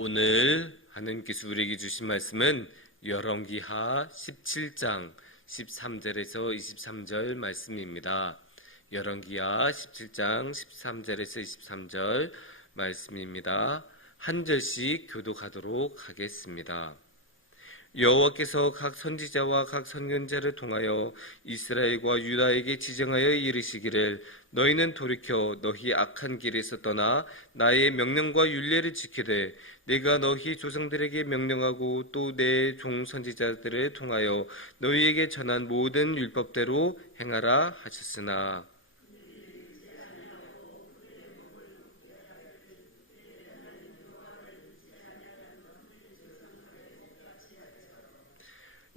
오늘 하나님께서 우리에게 주신 말씀은 열왕기하 17장 13절에서 23절 말씀입니다. 열왕기하 17장 13절에서 23절 말씀입니다. 한 절씩 교독하도록 하겠습니다. 여호와께서 각 선지자와 각 선견자를 통하여 이스라엘과 유다에게 지정하여 이르시기를 너희는 돌이켜 너희 악한 길에서 떠나 나의 명령과 율례를 지키되 내가 너희 조상들에게 명령하고 또 내 종 선지자들을 통하여 너희에게 전한 모든 율법대로 행하라 하셨으나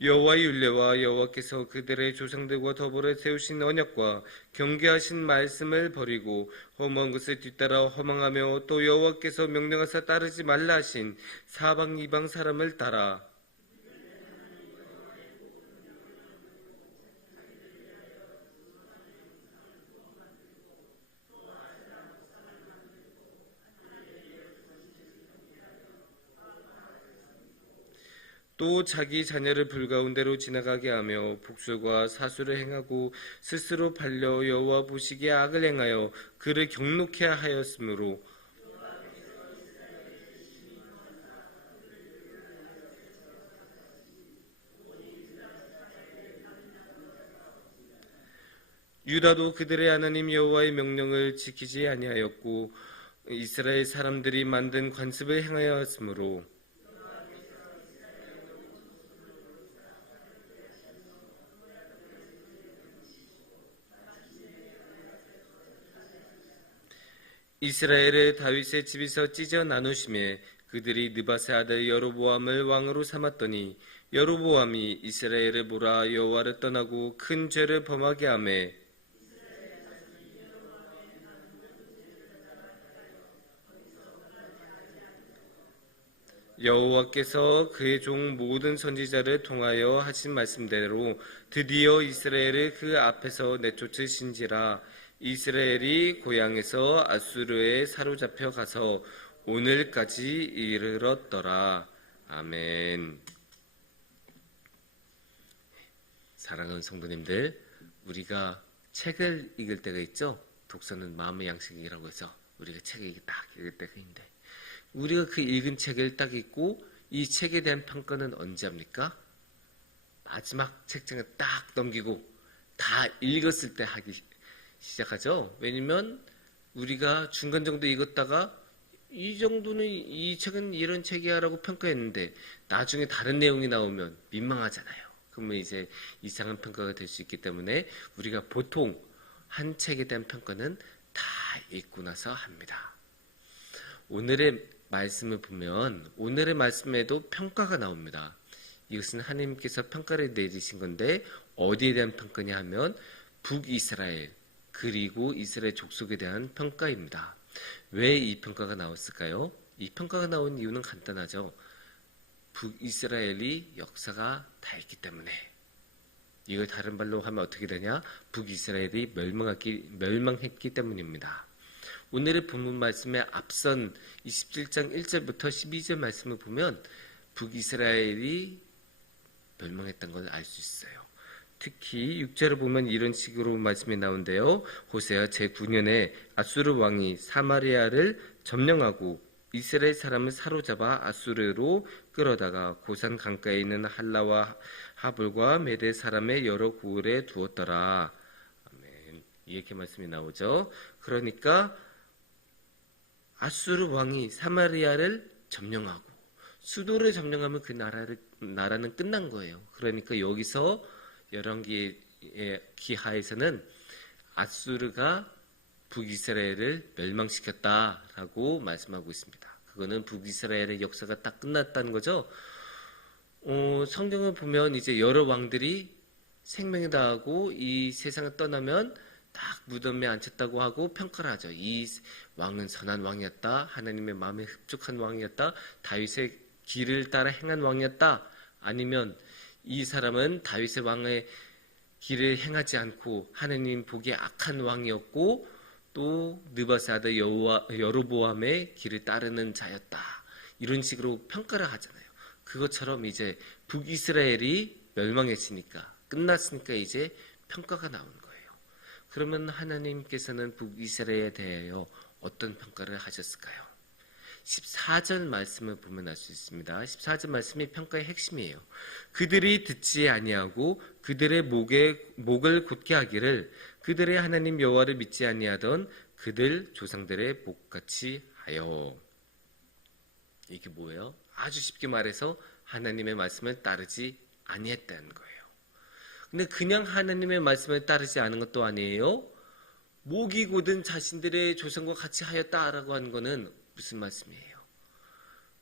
여호와의 율례와 여호와께서 그들의 조상들과 더불어 세우신 언약과 경계하신 말씀을 버리고 허무한 것을 뒤따라 허망하며 또 여호와께서 명령하사 따르지 말라 하신 사방 이방 사람을 따라 또 자기 자녀를 불가운데로 지나가게 하며 복술과 사수를 행하고 스스로 팔려 여호와 보시기에 악을 행하여 그를 경록케 하였으므로 유다도 그들의 하나님 여호와의 명령을 지키지 아니하였고 이스라엘 사람들이 만든 관습을 행하였으므로 이스라엘을 다윗의 집에서 찢어 나누심에 그들이 느밧의 아들 여로보암을 왕으로 삼았더니 여로보암이 이스라엘을 몰아 여호와를 떠나고 큰 죄를 범하게 하매 여호와께서 그의 종 모든 선지자를 통하여 하신 말씀대로 드디어 이스라엘을 그 앞에서 내쫓으신지라. 이스라엘이 고향에서 아수르에 사로잡혀 가서 오늘까지 이르렀더라. 아멘. 사랑하는 성도님들, 우리가 책을 읽을 때가 있죠. 독서는 마음의 양식이라고 해서 우리가 책을 딱 읽을 때가 있는데 우리가 그 읽은 책을 딱 읽고 이 책에 대한 평가는 언제 합니까? 마지막 책장을 딱 넘기고 다 읽었을 때 하기 시작하죠. 왜냐면 우리가 중간 정도 읽었다가 이 정도는 이 책은 이런 책이야 라고 평가했는데 나중에 다른 내용이 나오면 민망하잖아요. 그러면 이제 이상한 평가가 될 수 있기 때문에 우리가 보통 한 책에 대한 평가는 다 읽고 나서 합니다. 오늘의 말씀을 보면 오늘의 말씀에도 평가가 나옵니다. 이것은 하나님께서 평가를 내리신 건데 어디에 대한 평가냐 하면 북이스라엘 그리고 이스라엘 족속에 대한 평가입니다. 왜 이 평가가 나왔을까요? 이 평가가 나온 이유는 간단하죠. 북이스라엘이 역사가 다 있기 때문에. 이걸 다른 말로 하면 어떻게 되냐? 북이스라엘이 멸망했기 때문입니다. 오늘의 본문 말씀에 앞선 27장 1절부터 12절 말씀을 보면 북이스라엘이 멸망했던 걸 알 수 있어요. 특히 6절을 보면 이런 식으로 말씀이 나오는데요. 호세아 제9년에 아수르 왕이 사마리아를 점령하고 이스라엘 사람을 사로잡아 아수르로 끌어다가 고산 강가에 있는 할라와 하볼과 메대 사람의 여러 고을에 두었더라. 아멘. 이렇게 말씀이 나오죠. 그러니까 아수르 왕이 사마리아를 점령하고 수도를 점령하면 그 나라는 끝난 거예요. 그러니까 여기서 열왕기의 기하에서는 아수르가 북이스라엘을 멸망시켰다라고 말씀하고 있습니다. 그거는 북이스라엘의 역사가 딱 끝났다는 거죠. 성경을 보면 이제 여러 왕들이 생명을 다하고 이 세상을 떠나면 딱 무덤에 앉혔다고 하고 평가를 하죠. 이 왕은 선한 왕이었다. 하나님의 마음에 흡족한 왕이었다. 다윗의 길을 따라 행한 왕이었다. 아니면 이 사람은 다윗의 왕의 길을 행하지 않고 하나님 보기에 악한 왕이었고 또 느밧의 아들 여로보암의 길을 따르는 자였다. 이런 식으로 평가를 하잖아요. 그것처럼 이제 북이스라엘이 멸망했으니까 끝났으니까 이제 평가가 나오는 거예요. 그러면 하나님께서는 북이스라엘에 대하여 어떤 평가를 하셨을까요? 14절 말씀을 보면 알 수 있습니다. 14절 말씀이 평가의 핵심이에요. 그들이 듣지 아니하고 그들의 목을 곧게 하기를 그들의 하나님 여호와를 믿지 아니하던 그들 조상들의 목같이 하여. 이게 뭐예요? 아주 쉽게 말해서 하나님의 말씀을 따르지 아니했다는 거예요. 근데 그냥 하나님의 말씀을 따르지 않은 것도 아니에요. 목이 곧은 자신들의 조상과 같이 하였다라고 하는 거는 무슨 말씀이에요?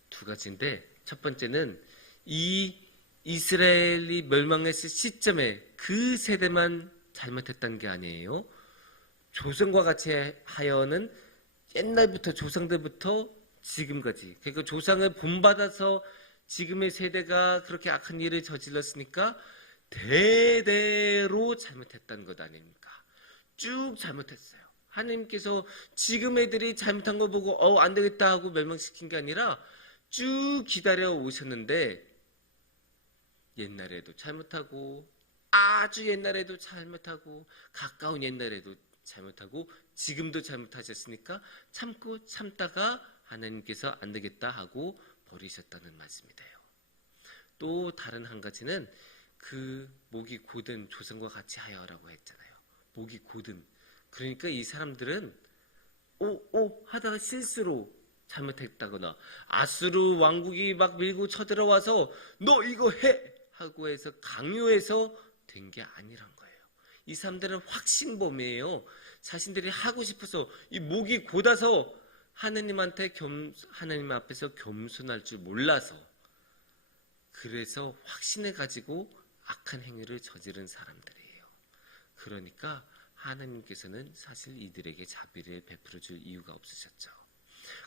두 가지인데, 첫 번째는 이 이스라엘이 멸망했을 시점에 그 세대만 잘못했다는 게 아니에요. 조상과 같이 하여는 옛날부터 조상들부터 지금까지, 그러니까 조상을 본받아서 지금의 세대가 그렇게 악한 일을 저질렀으니까 대대로 잘못했다는 것 아닙니까? 쭉 잘못했어요. 하나님께서 지금 애들이 잘못한 거 보고 안 되겠다 하고 멸망시킨 게 아니라 쭉 기다려 오셨는데, 옛날에도 잘못하고 아주 옛날에도 잘못하고 가까운 옛날에도 잘못하고 지금도 잘못하셨으니까 참고 참다가 하나님께서 안 되겠다 하고 버리셨다는 말씀이 돼요. 또 다른 한 가지는 그 목이 곧은 조상과 같이 하여라고 했잖아요. 목이 곧은, 그러니까 이 사람들은 하다가 실수로 잘못했다거나 아수르 왕국이 막 밀고 쳐들어와서 너 이거 해 하고 해서 강요해서 된 게 아니란 거예요. 이 사람들은 확신범이에요. 자신들이 하고 싶어서 이 목이 곧아서 하나님 앞에서 겸손할 줄 몰라서, 그래서 확신을 가지고 악한 행위를 저지른 사람들이에요. 그러니까 하나님께서는 사실 이들에게 자비를 베풀어 줄 이유가 없으셨죠.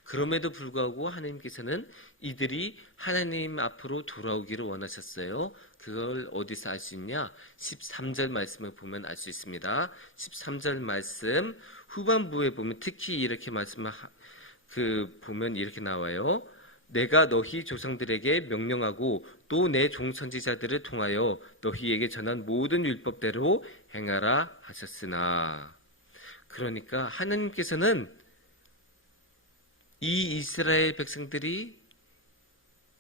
그럼에도 불구하고 하나님께서는 이들이 하나님 앞으로 돌아오기를 원하셨어요. 그걸 어디서 알 수 있냐? 13절 말씀을 보면 알 수 있습니다. 13절 말씀 후반부에 보면 특히 이렇게 보면 이렇게 나와요. 내가 너희 조상들에게 명령하고 또 내 종선지자들을 통하여 너희에게 전한 모든 율법대로 행하라 하셨으나. 그러니까 하나님께서는 이 이스라엘 백성들이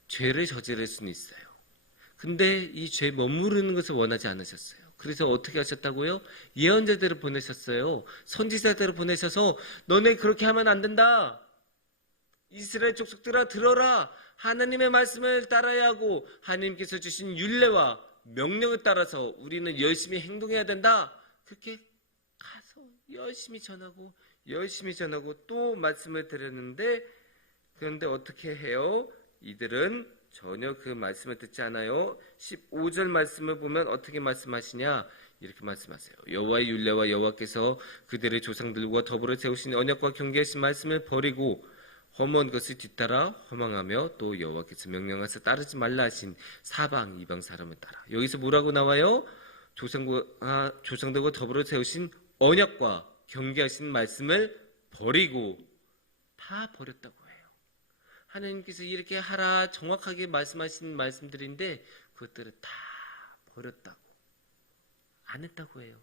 죄를 저지를 수는 있어요. 근데 이 죄 머무르는 것을 원하지 않으셨어요. 그래서 어떻게 하셨다고요? 예언자들을 보내셨어요. 선지자들을 보내셔서 너네 그렇게 하면 안 된다. 이스라엘 족속들아 들어라. 하나님의 말씀을 따라야 하고 하나님께서 주신 율례와 명령을 따라서 우리는 열심히 행동해야 된다. 그렇게 가서 열심히 전하고 또 말씀을 드렸는데, 그런데 어떻게 해요? 이들은 전혀 그 말씀을 듣지 않아요. 15절 말씀을 보면 어떻게 말씀하시냐? 이렇게 말씀하세요. 여호와의 율례와 여호와께서 그들의 조상들과 더불어 세우신 언약과 경계하신 말씀을 버리고 험한 것을 뒤따라 허망하며 또 여호와께서 명령하사 따르지 말라 하신 사방 이방 사람을 따라. 여기서 뭐라고 나와요? 조상들과 더불어 세우신 언약과 경계하신 말씀을 버리고 다 버렸다고 해요. 하나님께서 이렇게 하라 정확하게 말씀하신 말씀들인데 그것들을 다 버렸다고, 안 했다고 해요.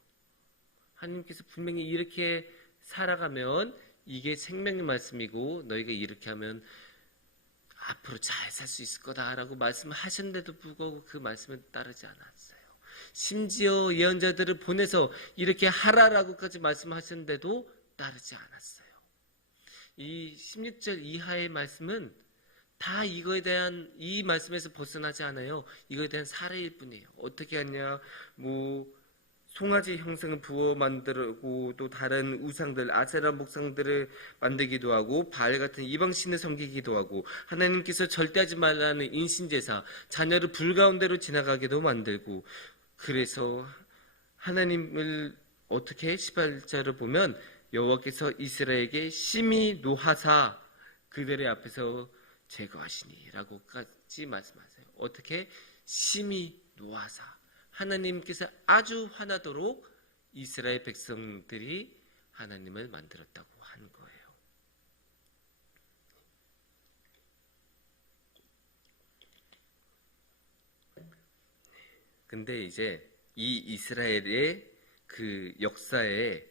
하나님께서 분명히 이렇게 살아가면 이게 생명의 말씀이고 너희가 이렇게 하면 앞으로 잘 살 수 있을 거다라고 말씀하셨는데도 불구하고 그 말씀을 따르지 않았어요. 심지어 예언자들을 보내서 이렇게 하라라고까지 말씀하셨는데도 따르지 않았어요. 이 16절 이하의 말씀은 다 이거에 대한, 이 말씀에서 벗어나지 않아요. 이거에 대한 사례일 뿐이에요. 어떻게 하냐, 송아지 형상을 부어 만들고 또 다른 우상들, 아세라 목상들을 만들기도 하고 바알 같은 이방신을 섬기기도 하고 하나님께서 절대 하지 말라는 인신제사, 자녀를 불 가운데로 지나가게도 만들고, 그래서 하나님을 어떻게 18절을 보면 여호와께서 이스라엘에게 심히 노하사 그들의 앞에서 제거하시니 라고까지 말씀하세요. 어떻게? 심히 노하사. 하나님께서 아주 화나도록 이스라엘 백성들이 하나님을 만들었다고 한 거예요. 근데 이제 이 이스라엘의 그 역사의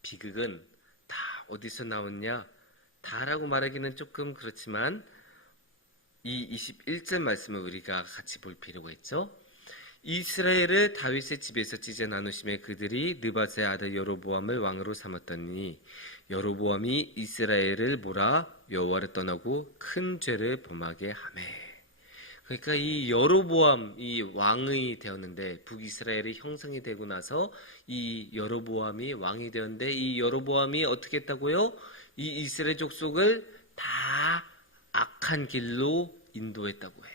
비극은 다 어디서 나왔냐? 다라고 말하기는 조금 그렇지만 이 21절 말씀을 우리가 같이 볼 필요가 있죠. 이스라엘을 다윗의 집에서 찢어 나누심에 그들이 느밧의 아들 여로보암을 왕으로 삼았더니 여로보암이 이스라엘을 몰아 여호와를 떠나고 큰 죄를 범하게 하매. 그러니까 이 여로보암 이 왕이 되었는데 북이스라엘이 형성이 되고 나서 이 여로보암이 왕이 되었는데 이 여로보암이 어떻게 했다고요? 이 이스라엘 족속을 다 악한 길로 인도했다고 해요.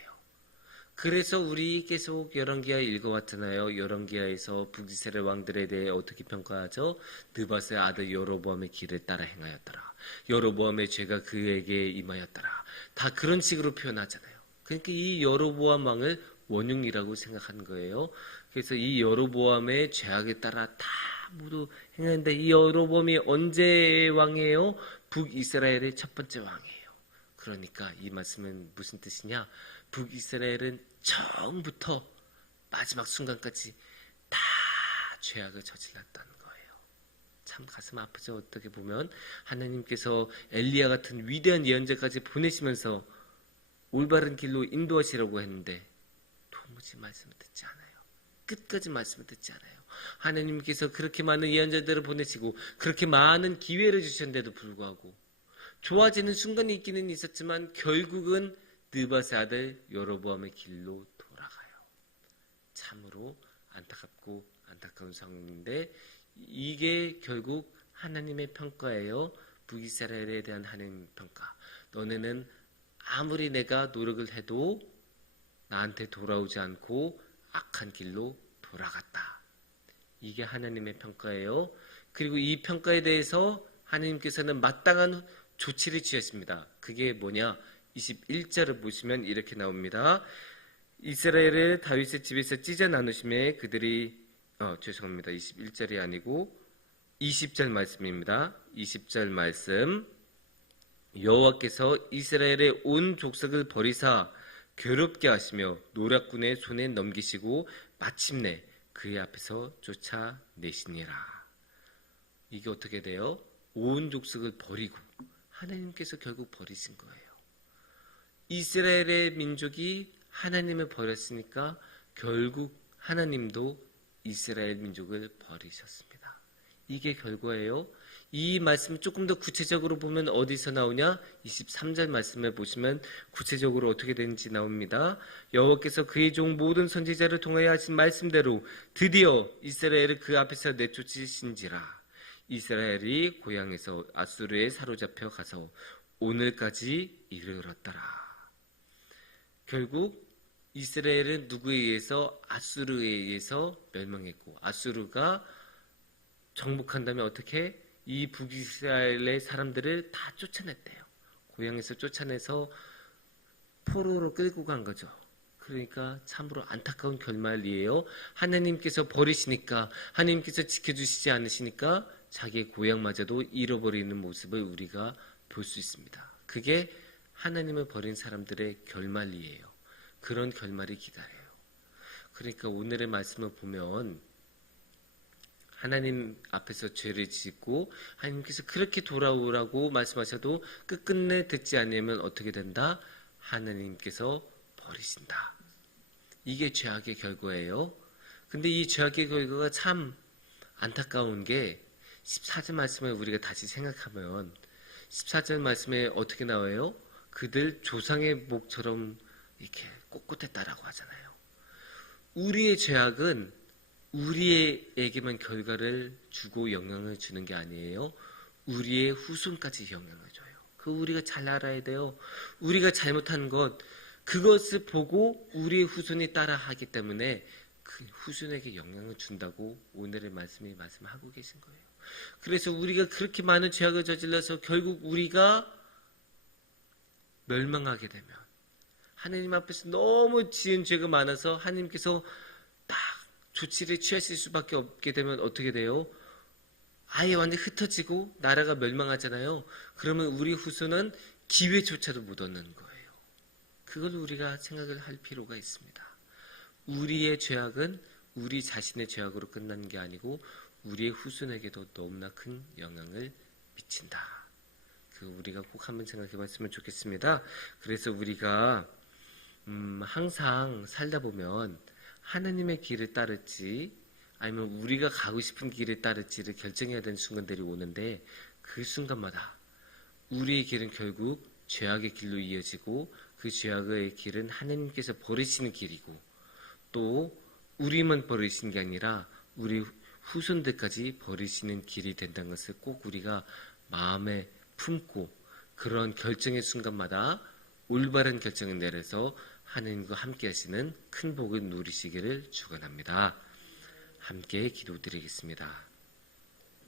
그래서 우리 계속 열왕기하 읽어왔잖아요. 열왕기하에서 북이스라엘 왕들에 대해 어떻게 평가하죠? 느밧의 아들 여로보암의 길을 따라 행하였더라. 여로보암의 죄가 그에게 임하였더라. 다 그런 식으로 표현하잖아요. 그러니까 이 여로보암 왕을 원흉이라고 생각한 거예요. 그래서 이 여로보암의 죄악에 따라 다 모두 행하는데 이 여로보암이 언제 왕이에요? 북이스라엘의 첫 번째 왕이에요. 그러니까 이 말씀은 무슨 뜻이냐? 북이스라엘은 처음부터 마지막 순간까지 다 죄악을 저질렀다는 거예요. 참 가슴 아프죠. 어떻게 보면 하나님께서 엘리야 같은 위대한 예언자까지 보내시면서 올바른 길로 인도하시려고 했는데 도무지 말씀을 듣지 않아요. 끝까지 말씀을 듣지 않아요. 하나님께서 그렇게 많은 예언자들을 보내시고 그렇게 많은 기회를 주셨는데도 불구하고 좋아지는 순간이 있기는 있었지만 결국은 느밧의 아들 여로보암의 길로 돌아가요. 참으로 안타깝고 안타까운 상황인데 이게 결국 하나님의 평가예요. 북이스라엘에 대한 하나님의 평가. 너네는 아무리 내가 노력을 해도 나한테 돌아오지 않고 악한 길로 돌아갔다. 이게 하나님의 평가예요. 그리고 이 평가에 대해서 하나님께서는 마땅한 조치를 취했습니다. 그게 뭐냐? 21절을 보시면 이렇게 나옵니다. 이스라엘을 다윗의 집에서 찢어 나누심에 그들이 죄송합니다. 21절이 아니고 20절 말씀입니다. 20절 말씀 여호와께서 이스라엘의 온 족속을 버리사 괴롭게 하시며 노략군의 손에 넘기시고 마침내 그의 앞에서 쫓아내시니라. 이게 어떻게 돼요? 온 족속을 버리고 하나님께서 결국 버리신 거예요. 이스라엘의 민족이 하나님을 버렸으니까 결국 하나님도 이스라엘 민족을 버리셨습니다. 이게 결과예요. 이 말씀 조금 더 구체적으로 보면 어디서 나오냐? 23절 말씀을 보시면 구체적으로 어떻게 되는지 나옵니다. 여호와께서 그의 종 모든 선지자를 통하여 하신 말씀대로 드디어 이스라엘을 그 앞에서 내쫓으신지라. 이스라엘이 고향에서 아수르에 사로잡혀 가서 오늘까지 이르렀더라. 결국 이스라엘은 누구에 의해서? 아수르에 의해서 멸망했고 아수르가 정복한 다음에 어떻게? 이 북이스라엘의 사람들을 다 쫓아냈대요. 고향에서 쫓아내서 포로로 끌고 간 거죠. 그러니까 참으로 안타까운 결말이에요. 하나님께서 버리시니까 하나님께서 지켜주시지 않으시니까 자기의 고향마저도 잃어버리는 모습을 우리가 볼 수 있습니다. 그게 하나님을 버린 사람들의 결말이에요. 그런 결말이 기다려요. 그러니까 오늘의 말씀을 보면 하나님 앞에서 죄를 짓고 하나님께서 그렇게 돌아오라고 말씀하셔도 끝끝내 듣지 않으면 어떻게 된다? 하나님께서 버리신다. 이게 죄악의 결과예요. 근데 이 죄악의 결과가 참 안타까운 게 14절 말씀을 우리가 다시 생각하면 14절 말씀에 어떻게 나와요? 그들 조상의 목처럼 이렇게 꼿꼿했다라고 하잖아요. 우리의 죄악은 우리에게만 결과를 주고 영향을 주는 게 아니에요. 우리의 후손까지 영향을 줘요. 그거 우리가 잘 알아야 돼요. 우리가 잘못한 것, 그것을 보고 우리의 후손이 따라하기 때문에 그 후손에게 영향을 준다고 오늘의 말씀이 말씀하고 계신 거예요. 그래서 우리가 그렇게 많은 죄악을 저질러서 결국 우리가 멸망하게 되면 하나님 앞에서 너무 지은 죄가 많아서 하나님께서 딱 조치를 취하실 수밖에 없게 되면 어떻게 돼요? 아예 완전히 흩어지고 나라가 멸망하잖아요. 그러면 우리 후손은 기회조차도 못 얻는 거예요. 그걸 우리가 생각을 할 필요가 있습니다. 우리의 죄악은 우리 자신의 죄악으로 끝나는 게 아니고 우리의 후손에게도 너무나 큰 영향을 미친다. 우리가 꼭 한번 생각해 봤으면 좋겠습니다. 그래서 우리가 항상 살다 보면 하나님의 길을 따를지 아니면 우리가 가고 싶은 길을 따를지를 결정해야 되는 순간들이 오는데 그 순간마다 우리의 길은 결국 죄악의 길로 이어지고 그 죄악의 길은 하나님께서 버리시는 길이고 또 우리만 버리시는 게 아니라 우리 후손들까지 버리시는 길이 된다는 것을 꼭 우리가 마음에 품고 그런 결정의 순간마다 올바른 결정을 내려서 하나님과 함께 하시는 큰 복을 누리시기를 축원합니다. 함께 기도드리겠습니다.